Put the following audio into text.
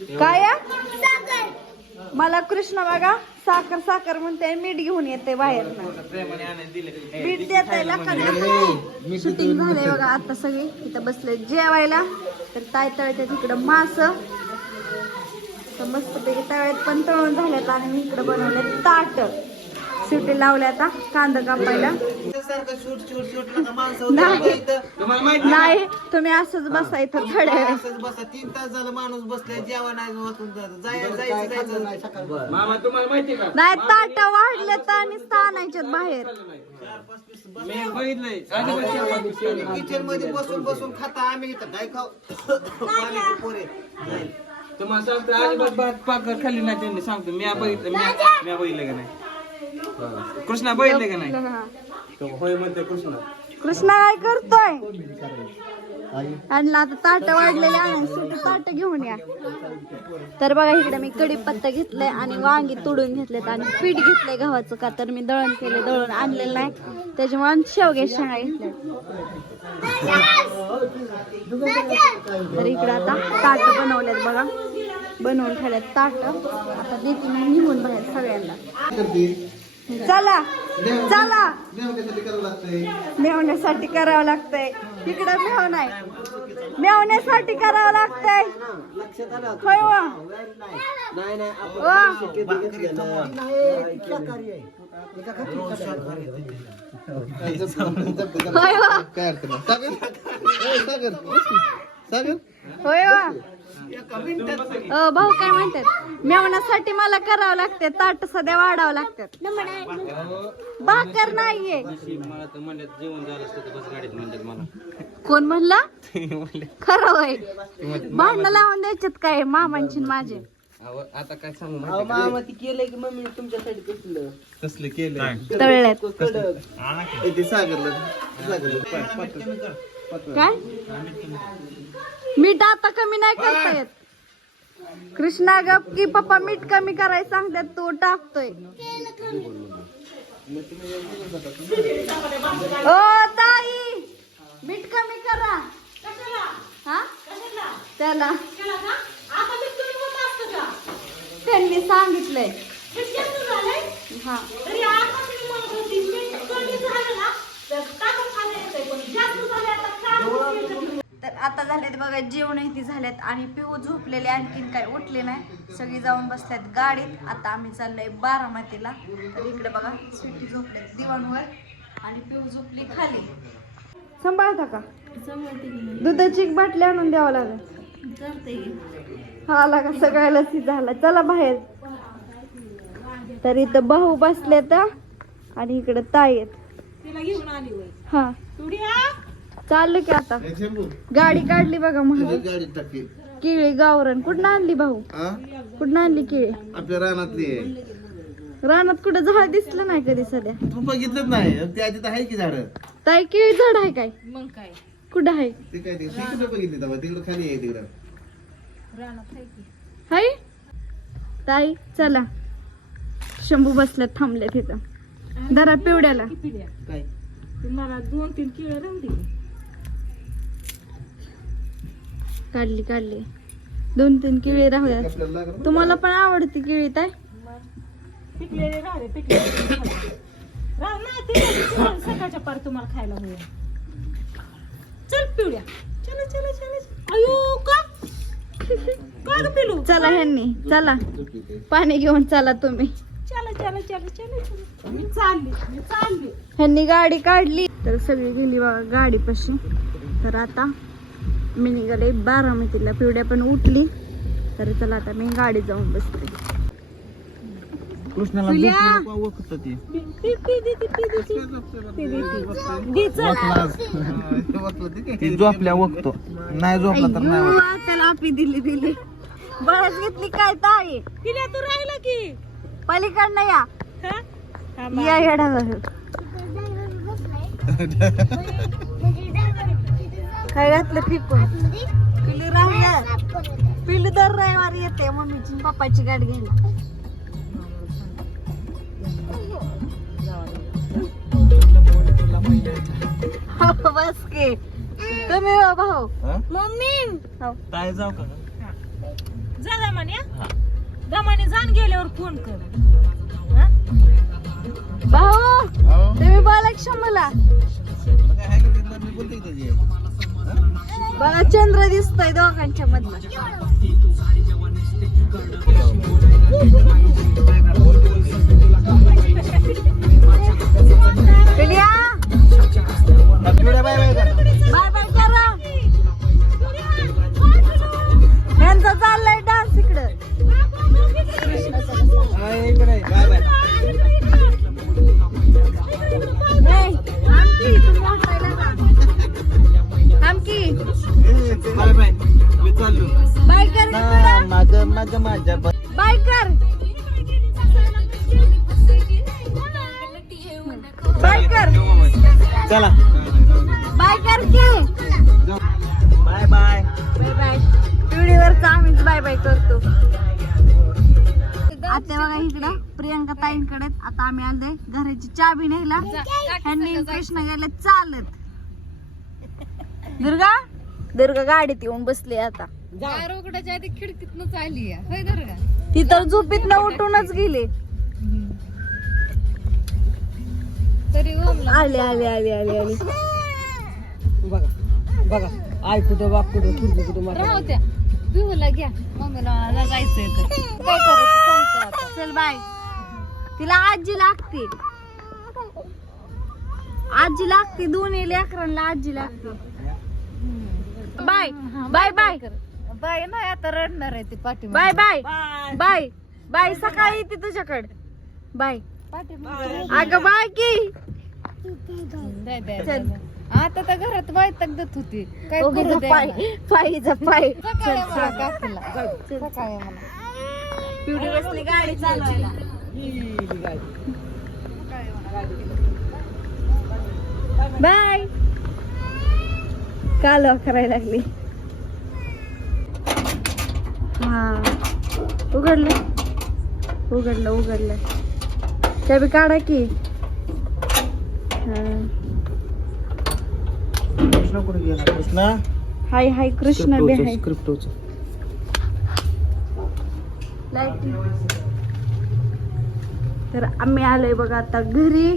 काय मला कृष्ण बघा साखर साखर म्हणते मीठ घेऊन येते बाहेर मीठ देत आहे शूटिंग झालंय बघा आता सगळी इथं बसले जेवायला तर ताय तळते तिकडं मास तर मस्तपैकी तळ्यात पण तळून झाल्यात आणि मी इकडं बनवले ताट सुटी लावल्या आता कांदा कापायला नाही तुम्ही असंच बसायचं थोड्या वेळ 3 तास झालं माणूस बसलाय जेवण नाही ताट वाढले तर आणि आणायच्यात बाहेर किचन मध्ये बसून बसून खाता आम्ही इथं काय खाऊ पोरे तुम्हाला सांगतो अजिबात भात पाकर खाली नाही त्यांनी सांगतो मी बघितलं का नाही कृष्णा बघितले का नाही होय म्हणते कृष्णा काय करतोय आणला आता ताट वाढलेले आणून सुटी ताट घेऊन या तर बघा इकडे मी कढीपत्ता घेतलाय आणि वांगी तोडून घेतलेत आणि पीठ घेतलंय गव्हाचं का तर मी दळण केले दळण आणलेलं नाही त्याच्यामुळे शेवगे शेंगा घेतल्या तर इकडे आता ताट बनवलेत बघा बनवून ठेवल्यात ताट आता देते मी निघून बाहेर सगळ्यांना चला चला मेवण्यासाठी करावं लागतंय इकडं मेव नाही मेवण्यासाठी करावं लागतंय होय वा होय होय वा भाऊ काय म्हणतात मेवण्यासाठी मला करावं लागते ताट सध्या वाढावं लागतात भाकर नाहीये कोण म्हणला खरं होय भांडण लावून द्यायच्यात काय मामांची माझे आता काय सांगू मामा ती केलंय की मम्मी तुमच्यासाठी कसलं केलं तळल्यात काय मीठ आता कमी नाही करता येत कृष्णा गप की पप्पा मीठ कमी करायला सांगतात तू टाकतोय ओ ताई मीठ कमी करा हा त्याला त्यांनी सांगितलंय हा तर आता झालेत बघा जेवण ती झाल्यात आणि पिऊ झोपलेले आणखीन काय उठले नाही सगळी जाऊन बसल्यात गाडीत आता आम्ही चाललोय बारामतीला तर इकडे बघा स्वीटी झोपले दिवाणवर आणि पिऊ झोपली खाली सांभाळता का दुधाची एक बाटली आणून द्यावं लागेल हा लागा सगळ्याला झाला चला बाहेर तर इथं भाऊ बसले तर आणि इकडे ताई आहेत हा चाललं की आता गाडी काढली बघा म्हणून केळी गावरण कुठं आणली भाऊ कुठं आणली केळी आपल्या रानातली रानात कुठं झाड दिसलं नाही कधी सध्या तू बघितलंच नाही त्या तिथं आहे की झाड ताई केळी झाड आहे काय मग काय कुठं आहे ते काय तिकडे बघितली तेव्हा तिकडे खाली आहे तिकडं हाय ताई चला शंभू बसल्यात थांबले तिथं दरा पिवड्याला काय मला 2-3 किलो राहते काढली 2-3 केळी राहूया तुम्हाला पण आवडती केळी ताई पिकलेले राहते पिकलेले सकाळच्या पार तुम्हाला खायला होईल चल पिवड्या चला चला चला अयो का पिलू चला ह्यांनी चला पाणी घेऊन चला तुम्ही चला चला चला चला मी चालली ह्यांनी गाडी काढली तर सगळी गेली बघा गाडीपाशी तर आता मी निघाले बारामतीला पिवड्या पण उठली तर चला आता मी गाडी जाऊन बसते कृष्णाला ओळखत ती झोपल्या ओळखतो नाही झोपला तर नाही त्याला आपली दिली बळच घेतली काय ताई तिला तू राहिला की पलीकडनं या येडावर काय घातलं फिकून पिलू राहिलं पिलू दर रविवारी येते मम्मीची पप्पाची गाडी घ्यायला बस के तुम्ही भाऊ मम्मी काय जाऊ का जा दमाने दमाने जाण गेल्यावर फोन कर हा? भाऊ तुम्ही बोला की मला बघा चंद्र दिसतोय दोघांच्या मधला पिलिया बाय बाय बाय बाय करा यांचा चाललाय डान्स इकडं बाय बाय बाय बाय मी चाललो बाय कर माझ्या बाय कर बाय कर चला बाय कर की बाय बाय बाय बाय व्हिडिओवरच आम्हीच बाय बाय करतो आता बघा इकडं प्रियंका ताईंकडे आता आम्ही आलोय घराची चाबी न्यायला ह्यांनी कृष्ण गेले चालत दुर्गा गाडीत येऊन बसली आता उघडाच्या आधी खिडकीतनच आली होय दुर्गा ती तर झोपीत उठूनच गेली तरी आली आली आली आली आली बघा बघा आई कुठं बाप कुठं खुर्ची कुठं राहू द्या पिऊला घ्या मम्मीला जायचंय तर काय करायचं सांगतो आता चल बाय तिला आजी लागते आजी लागते दोन्ही लेकरांना आजी लागते बाय बाय बाय बाय नाही आता रडणार आहे ती पाठी बाय बाय बाय बाय सकाळी येते तुझ्याकडे बाय अगं बाय की चल. आता तर घरात बायतक देत होती काय ओके, करू पाय पायीचा पाय सकाळी मला काकीला. सकाळी मला पिवडी बसली गाडी चालवायला बाय कालवा करायला लागली हा उघडलं उघडलं उघडलं चाबी काढा की हा कृष्णा कुठे गेला कृष्णा हाय हाय कृष्ण बी हाय क्रिप्टोचं लाईट तर आम्ही आलोय बघा आता घरी